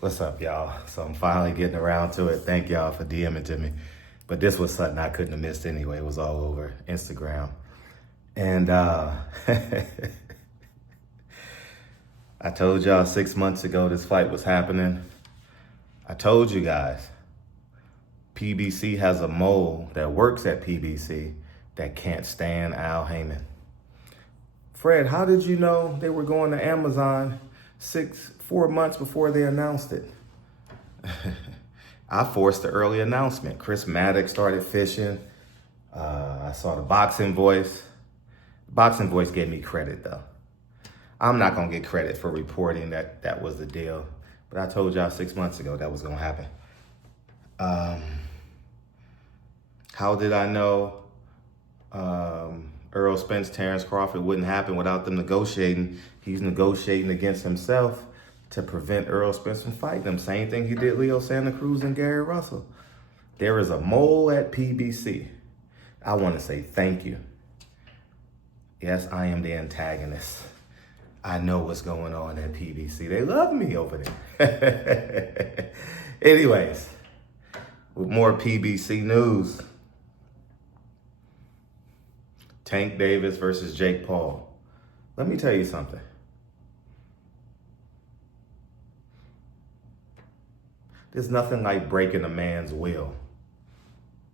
What's up, y'all? So I'm finally getting around to it. Thank y'all for DMing to me. But this was something I couldn't have missed anyway. It was all over Instagram. And I told y'all 6 months ago this fight was happening. I told you guys, PBC has a mole that works at PBC that can't stand Al Heyman. Fred, how did you know they were going to Amazon 4 months before they announced it? I forced the early announcement. Chris Maddox started fishing. I saw the Boxing Voice. Boxing Voice gave me credit, though. I'm not going to get credit for reporting that was the deal. But I told y'all 6 months ago that was going to happen. How did I know Earl Spence, Terrence Crawford wouldn't happen without them negotiating? He's negotiating against himself to prevent Earl Spence from fighting him. Same thing he did Leo Santa Cruz and Gary Russell. There is a mole at PBC. I want to say thank you. Yes, I am the antagonist. I know what's going on at PBC. They love me over there. Anyways, with more PBC news. Tank Davis versus Jake Paul. Let me tell you something. There's nothing like breaking a man's will.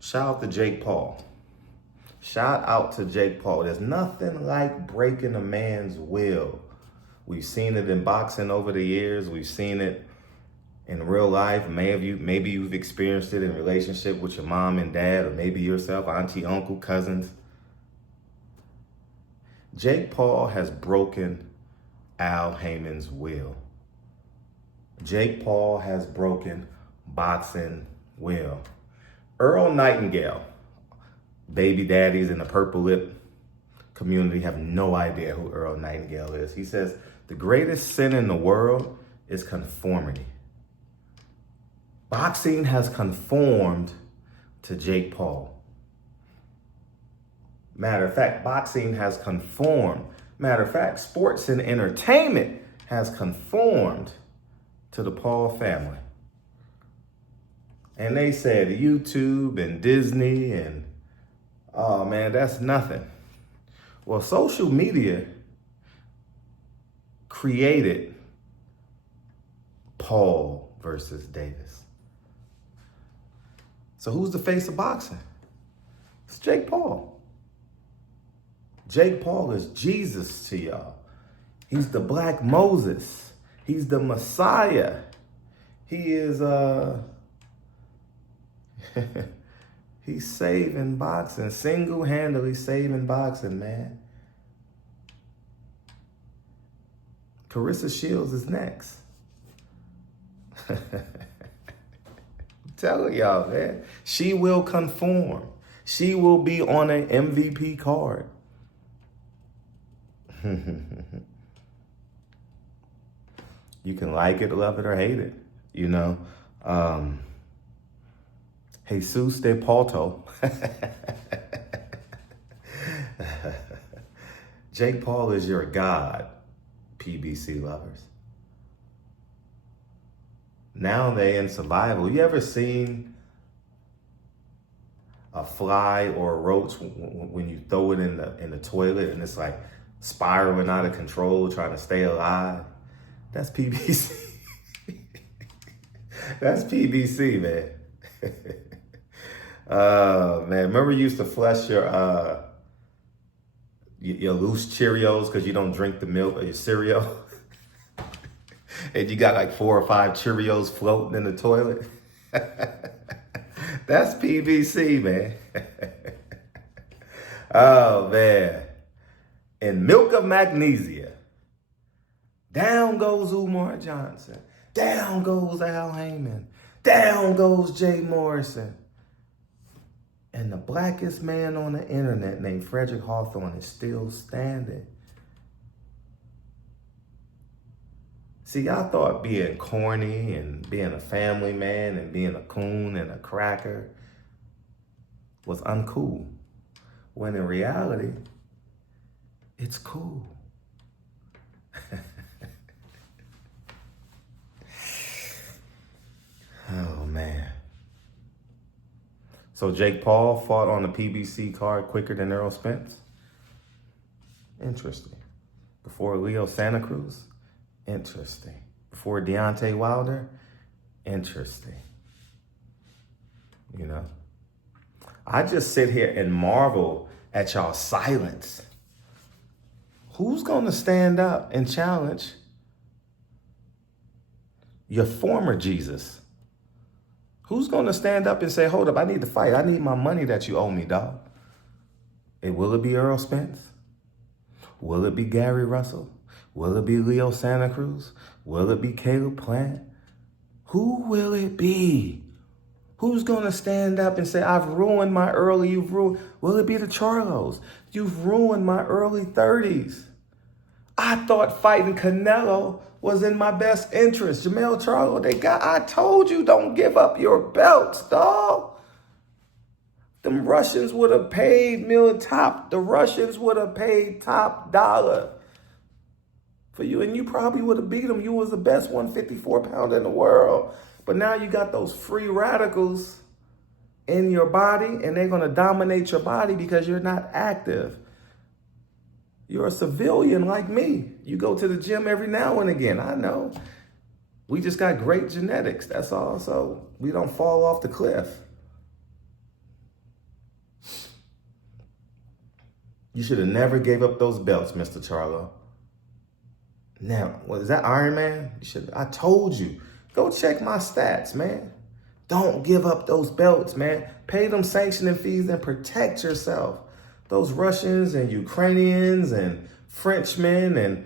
Shout out to Jake Paul. Shout out to Jake Paul. There's nothing like breaking a man's will. We've seen it in boxing over the years. We've seen it in real life. Maybe you've experienced it in relationship with your mom and dad, or maybe yourself, auntie, uncle, cousins. Jake Paul has broken Al Heyman's will. Jake Paul has broken boxing will. Earl Nightingale, baby daddies in the purple lip community have no idea who Earl Nightingale is. He says, the greatest sin in the world is conformity. Boxing has conformed to Jake Paul. Matter of fact, boxing has conformed. Matter of fact, sports and entertainment has conformed to the Paul family. And they said YouTube and Disney and, oh man, that's nothing. Well, social media created Paul versus Davis. So who's the face of boxing? It's Jake Paul. Jake Paul is Jesus to y'all. He's the Black Moses. He's the Messiah. He is, he's saving boxing, single-handedly saving boxing, man. Carissa Shields is next. I'm telling y'all, man. She will conform. She will be on an MVP card. You can like it, love it, or hate it, you know. Jesus de Porto. Jake Paul is your God, PBC lovers. Now they in survival. You ever seen a fly or a roach when you throw it in the toilet and it's like spiraling out of control, trying to stay alive? That's PBC. That's PBC, man. Man, remember you used to flush your loose Cheerios because you don't drink the milk of your cereal? And you got like 4 or 5 Cheerios floating in the toilet? That's PBC, man. Oh, man. In milk of magnesia, down goes Umar Johnson. Down goes Al Heyman. Down goes Jay Morrison. And the blackest man on the internet named Frederick Hawthorne is still standing. See, I thought being corny and being a family man and being a coon and a cracker was uncool. When in reality, it's cool. So Jake Paul fought on the PBC card quicker than Errol Spence? Interesting. Before Leo Santa Cruz? Interesting. Before Deontay Wilder? Interesting. You know? I just sit here and marvel at y'all silence. Who's going to stand up and challenge your former Jesus? Who's going to stand up and say, hold up, I need to fight. I need my money that you owe me, dog. And will it be Errol Spence? Will it be Gary Russell? Will it be Leo Santa Cruz? Will it be Caleb Plant? Who will it be? Who's going to stand up and say, I've ruined my early, you've ruined? Will it be the Charlos? You've ruined my early 30s. I thought fighting Canelo was in my best interest. Jamel Charlo, I told you, don't give up your belts, dog. Them Russians would have paid the Russians would have paid top dollar for you, and you probably would have beat them. You was the best 154-pounder in the world. But now you got those free radicals in your body, and they're going to dominate your body because you're not active. You're a civilian like me. You go to the gym every now and again. I know. We just got great genetics. That's all. So we don't fall off the cliff. You should have never gave up those belts, Mr. Charlo. Now, is that Iron Man? I told you. Go check my stats, man. Don't give up those belts, man. Pay them sanctioning fees and protect yourself. Those Russians and Ukrainians and Frenchmen and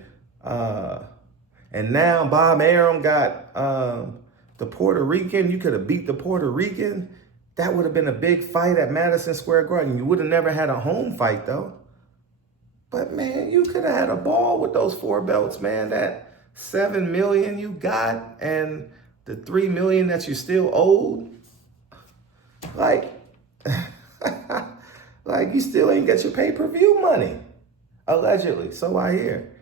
now Bob Arum got the Puerto Rican. You could have beat the Puerto Rican. That would have been a big fight at Madison Square Garden. You would have never had a home fight, though. But, man, you could have had a ball with those 4 belts, man. That $7 million you got and the $3 million that you still owed. Like you still ain't get your pay-per-view money, allegedly. So I hear.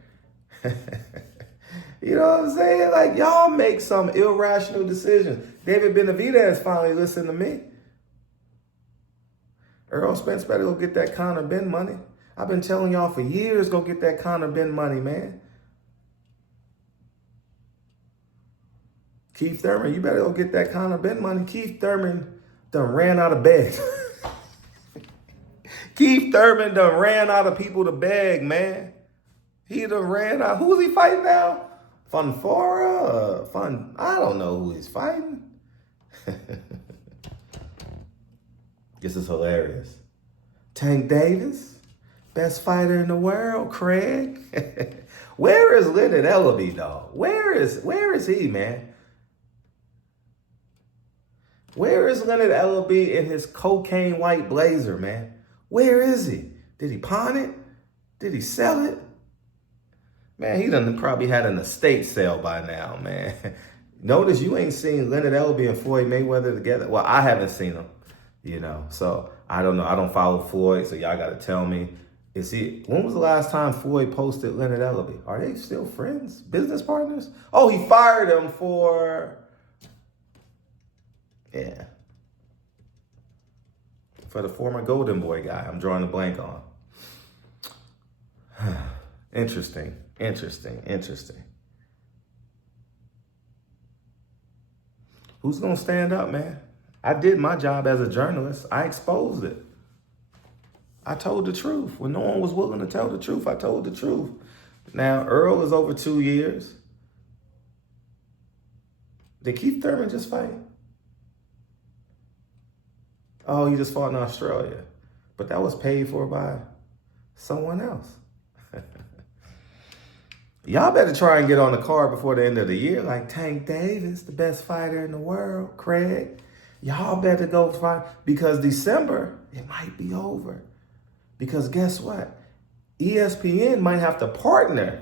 You know what I'm saying? Like, y'all make some irrational decisions. David Benavidez finally listened to me. Errol Spence better go get that Conor Ben money. I've been telling y'all for years, go get that Conor Ben money, man. Keith Thurman, you better go get that Conor Ben money. Keith Thurman done ran out of bed. Keith Thurman done ran out of people to beg, man. He done ran out. Who's he fighting now? Funfora? I don't know who he's fighting. This is hilarious. Tank Davis, best fighter in the world, Craig. Where is Leonard Ellaby, dog? Where is he, man? Where is Leonard Ellaby in his cocaine white blazer, man? Where is he? Did he pawn it? Did he sell it? Man, he done probably had an estate sale by now, man. Notice you ain't seen Leonard Ellaby and Floyd Mayweather together. Well, I haven't seen them, you know. So I don't know. I don't follow Floyd, so y'all got to tell me. When was the last time Floyd posted Leonard Ellaby? Are they still friends? Business partners? Oh, he fired him for... Yeah. For the former Golden Boy guy. I'm drawing a blank on. Interesting. Who's going to stand up, man? I did my job as a journalist. I exposed it. I told the truth. When no one was willing to tell the truth, I told the truth. Now, Earl is over 2 years. Did Keith Thurman just fight? Oh, he just fought in Australia. But that was paid for by someone else. Y'all better try and get on the card before the end of the year. Like Tank Davis, the best fighter in the world. Craig, y'all better go fight. Because December, it might be over. Because guess what? ESPN might have to partner.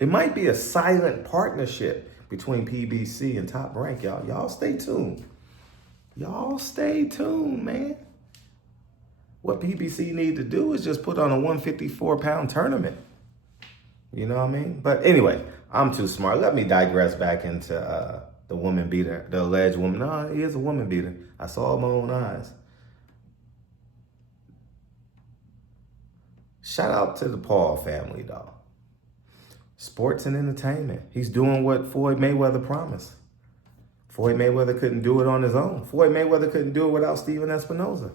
It might be a silent partnership between PBC and Top Rank, y'all. Y'all stay tuned. Y'all stay tuned, man. What PBC need to do is just put on a 154-pound tournament. You know what I mean? But anyway, I'm too smart. Let me digress back into the woman beater, the alleged woman. No, he is a woman beater. I saw it with my own eyes. Shout out to the Paul family, dog. Sports and entertainment. He's doing what Floyd Mayweather promised. Floyd Mayweather couldn't do it on his own. Floyd Mayweather couldn't do it without Steven Espinoza.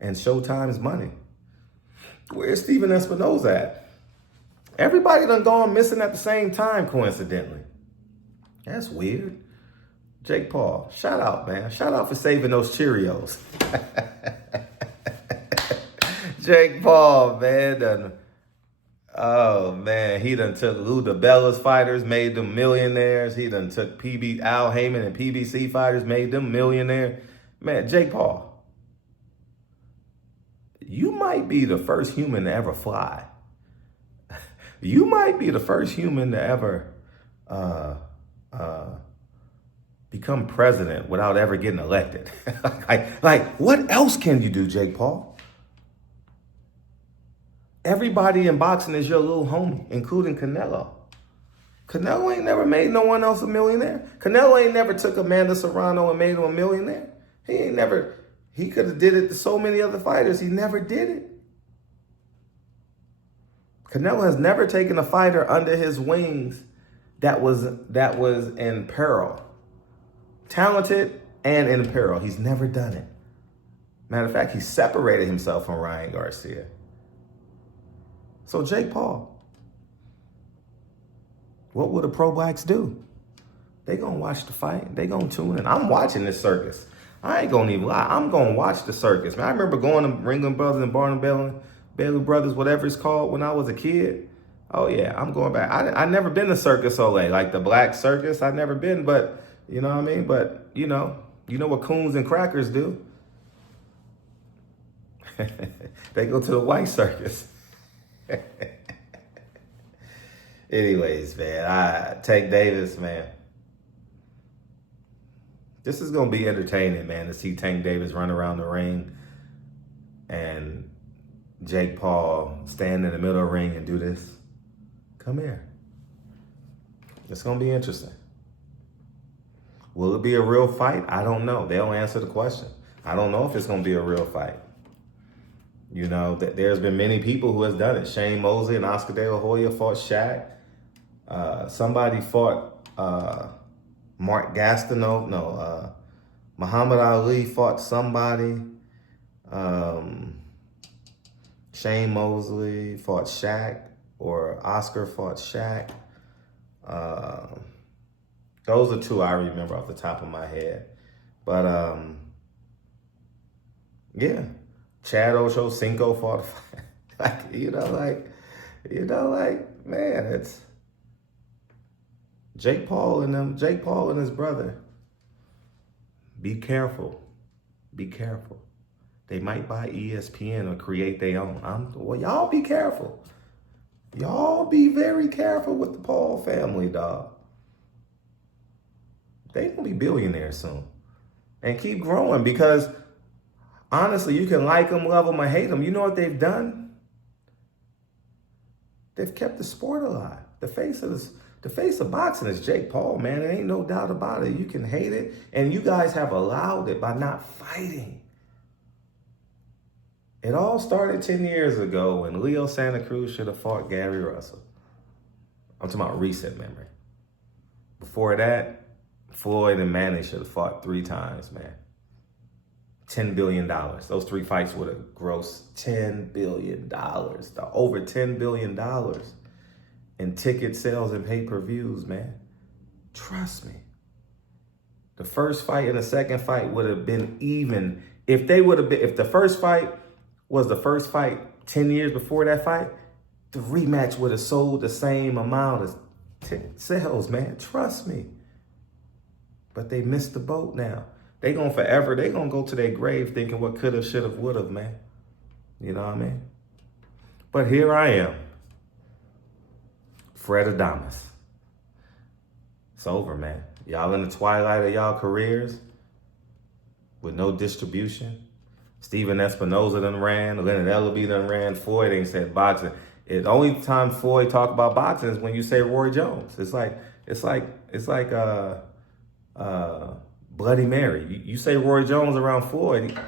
And Showtime's money. Where's Steven Espinoza at? Everybody done gone missing at the same time, coincidentally. That's weird. Jake Paul, shout out, man. Shout out for saving those Cheerios. Jake Paul, man, he done took Lou DiBella's fighters, made them millionaires. He done took Al Heyman and PBC fighters, made them millionaires. Man, Jake Paul, you might be the first human to ever fly. You might be the first human to ever become president without ever getting elected. like, what else can you do, Jake Paul? Everybody in boxing is your little homie, including Canelo. Canelo ain't never made no one else a millionaire. Canelo ain't never took Amanda Serrano and made him a millionaire. He could have did it to so many other fighters. He never did it. Canelo has never taken a fighter under his wings that was in peril. Talented and in peril. He's never done it. Matter of fact, he separated himself from Ryan Garcia. So Jake Paul, what will the pro blacks do? They gonna watch the fight. They gonna tune in. I'm watching this circus. I ain't gonna even lie. I'm gonna watch the circus. Man, I remember going to Ringling Brothers and Barnum Bailey Brothers, whatever it's called, when I was a kid. Oh yeah, I'm going back. I never been to Circus Soleil, like the black circus. I've never been, but you know what I mean? But you know what coons and crackers do? They go to the white circus. Anyways, man, Tank Davis, man. This is going to be entertaining, man, to see Tank Davis run around the ring and Jake Paul stand in the middle of the ring and do this. Come here. It's going to be interesting. Will it be a real fight? I don't know. They don't answer the question. I don't know if it's going to be a real fight. You know, there's been many people who has done it. Shane Mosley and Oscar De La Hoya fought Shaq. Somebody fought Mark Gastineau. No, Muhammad Ali fought somebody. Shane Mosley fought Shaq, or Oscar fought Shaq. Those are two I remember off the top of my head. But yeah. Chad Ochocinco fought man, it's Jake Paul and his brother. Be careful. Be careful. They might buy ESPN or create their own. Y'all be careful. Y'all be very careful with the Paul family, dog. They gonna be billionaires soon. And keep growing, because honestly, you can like them, love them, or hate them. You know what they've done? They've kept the sport alive. The face of boxing is Jake Paul, man. There ain't no doubt about it. You can hate it, and you guys have allowed it by not fighting. It all started 10 years ago when Leo Santa Cruz should have fought Gary Russell. I'm talking about recent memory. Before that, Floyd and Manny should have fought 3 times, man. $10 billion. Those 3 fights would have grossed $10 billion. Over $10 billion in ticket sales and pay-per-views, man. Trust me. The first fight and the second fight would have been even. If the first fight was the first fight 10 years before that fight, the rematch would have sold the same amount as sales, man. Trust me. But they missed the boat now. They gonna go to their grave thinking what coulda, shoulda, woulda, man. You know what I mean? But here I am, Fred Adamas. It's over, man. Y'all in the twilight of y'all careers with no distribution. Steven Espinoza done ran, Leonard Ellaby done ran, Floyd ain't said boxing. The only time Floyd talk about boxing is when you say Roy Jones. It's It's like Bloody Mary. You say Roy Jones around Floyd.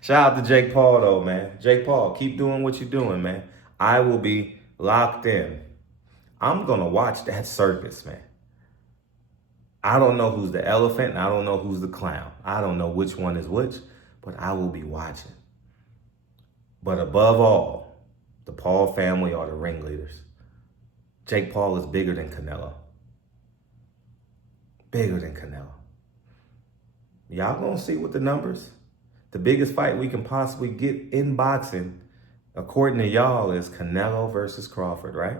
Shout out to Jake Paul though, man. Jake Paul, keep doing what you're doing, man. I will be locked in. I'm gonna watch that circus, man. I don't know who's the elephant and I don't know who's the clown. I don't know which one is which, but I will be watching. But above all, the Paul family are the ringleaders. Jake Paul is bigger than Canelo. Bigger than Canelo. Y'all gonna see what the numbers. The biggest fight we can possibly get in boxing, according to y'all, is Canelo versus Crawford, right?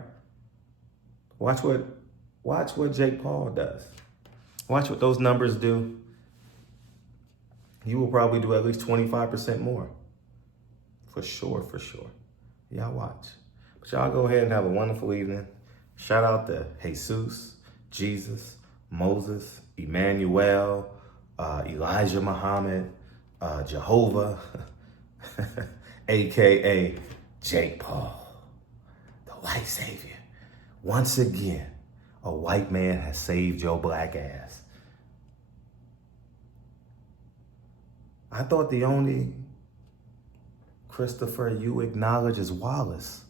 Watch what Jake Paul does. Watch what those numbers do. You will probably do at least 25% more. For sure, for sure. Y'all watch. But y'all go ahead and have a wonderful evening. Shout out to Jesus, Jesus, Moses, Emmanuel, Elijah Muhammad, Jehovah, AKA Jake Paul, the white savior. Once again, a white man has saved your black ass. I thought the only Christopher you acknowledge is Wallace.